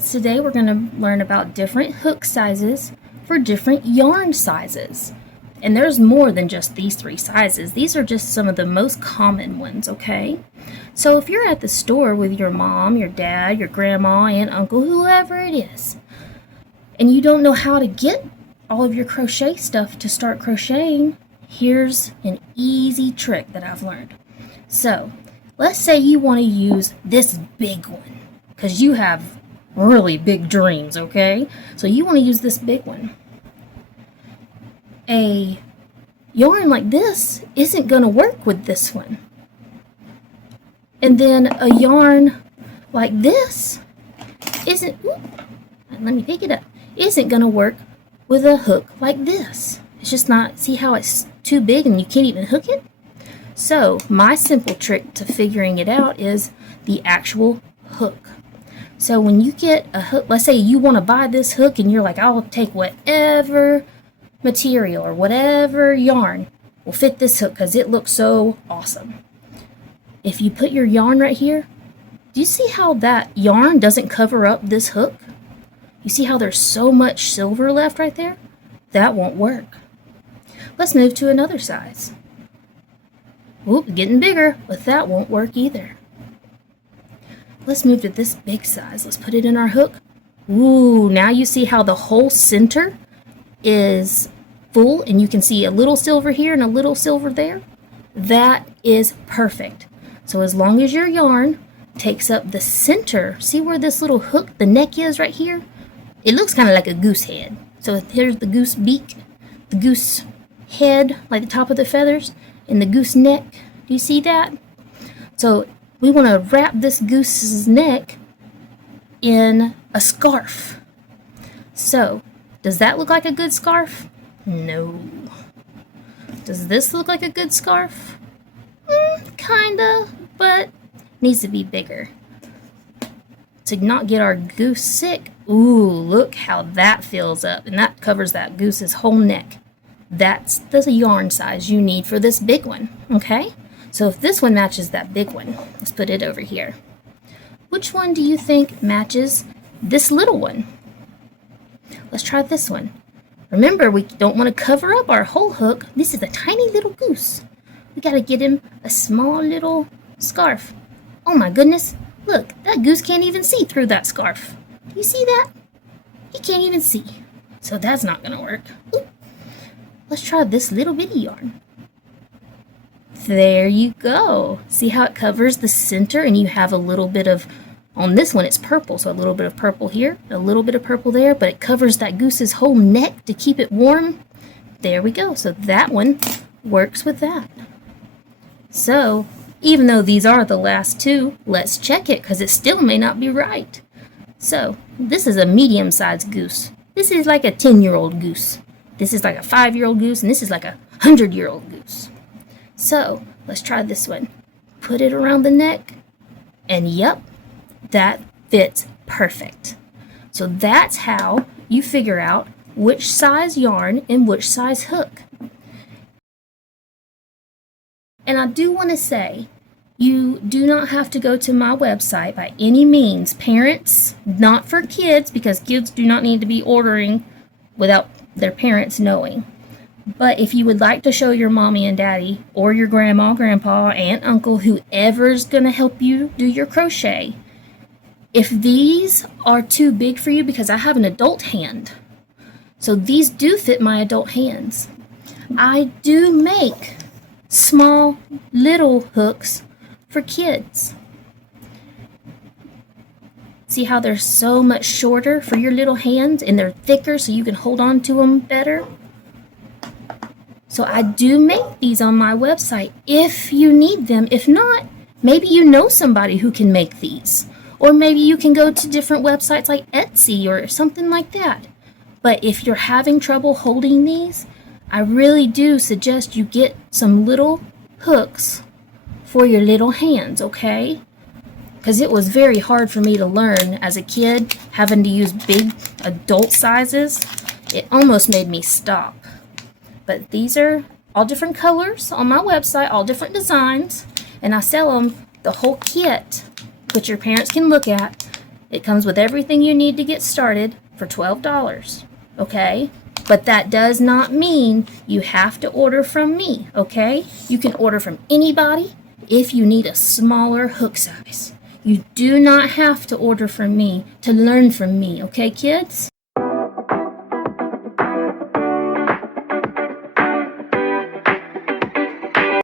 kids, today we're going to learn about different hook sizes for different yarn sizes. And there's more than just these 3 sizes. These are just some of the most common ones, okay? So if you're at the store with your mom, your dad, your grandma, aunt, uncle, whoever it is, and you don't know how to get all of your crochet stuff to start crocheting, here's an easy trick that I've learned. So let's say you want to use this big one because you have really big dreams, okay? So you want to use this big one. A yarn like this isn't going to work with this one. And then a yarn like this isn't going to work with a hook like this. It's just not, see how it's too big and you can't even hook it? So my simple trick to figuring it out is the actual hook. So when you get a hook, let's say you want to buy this hook and you're like, I'll take whatever material or whatever yarn will fit this hook because it looks so awesome. If you put your yarn right here, do you see how that yarn doesn't cover up this hook? You see how there's so much silver left right there? That won't work. Let's move to another size. Oop, getting bigger, but that won't work either. Let's move to this big size. Let's put it in our hook. Ooh, now you see how the whole center is full and you can see a little silver here and a little silver there. That is perfect. So as long as your yarn takes up the center, see where this little hook, the neck is right here? It looks kind of like a goose head. So here's the goose beak, the goose head, like the top of the feathers, and the goose neck. Do you see that? So we want to wrap this goose's neck in a scarf. So, does that look like a good scarf? No. Does this look like a good scarf? Kinda, but needs to be bigger. To not get our goose sick, ooh, look how that fills up, and that covers that goose's whole neck. That's the yarn size you need for this big one, okay? So if this one matches that big one, let's put it over here. Which one do you think matches this little one? Let's try this one. Remember, we don't want to cover up our whole hook. This is a tiny little goose. We got to get him a small little scarf. Oh my goodness, look, that goose can't even see through that scarf. Do you see that? He can't even see. So that's not going to work. Ooh. Let's try this little bitty yarn. There you go. See how it covers the center and you have a little bit of, on this one it's purple, so a little bit of purple here, a little bit of purple there, but it covers that goose's whole neck to keep it warm. There we go. So that one works with that. So even though these are the last 2, let's check it because it still may not be right. So this is a medium-sized goose. This is like a 10-year-old goose. This is like a 5-year-old goose, and this is like a 100-year-old goose. So let's try this one. Put it around the neck, and yep, that fits perfect. So that's how you figure out which size yarn and which size hook. And I do want to say, you do not have to go to my website by any means. Parents, not for kids, because kids do not need to be ordering without their parents knowing. But if you would like to show your mommy and daddy, or your grandma, grandpa, aunt, uncle, whoever's going to help you do your crochet, if these are too big for you, because I have an adult hand, so these do fit my adult hands. I do make small little hooks for kids. See how they're so much shorter for your little hands and they're thicker so you can hold on to them better? So I do make these on my website if you need them. If not, maybe you know somebody who can make these. Or maybe you can go to different websites like Etsy or something like that. But if you're having trouble holding these, I really do suggest you get some little hooks for your little hands, okay? Because it was very hard for me to learn as a kid, having to use big adult sizes. It almost made me stop. But these are all different colors on my website, all different designs, and I sell them the whole kit, which your parents can look at. It comes with everything you need to get started for $12, okay? But that does not mean you have to order from me, okay? You can order from anybody if you need a smaller hook size. You do not have to order from me to learn from me, okay, kids?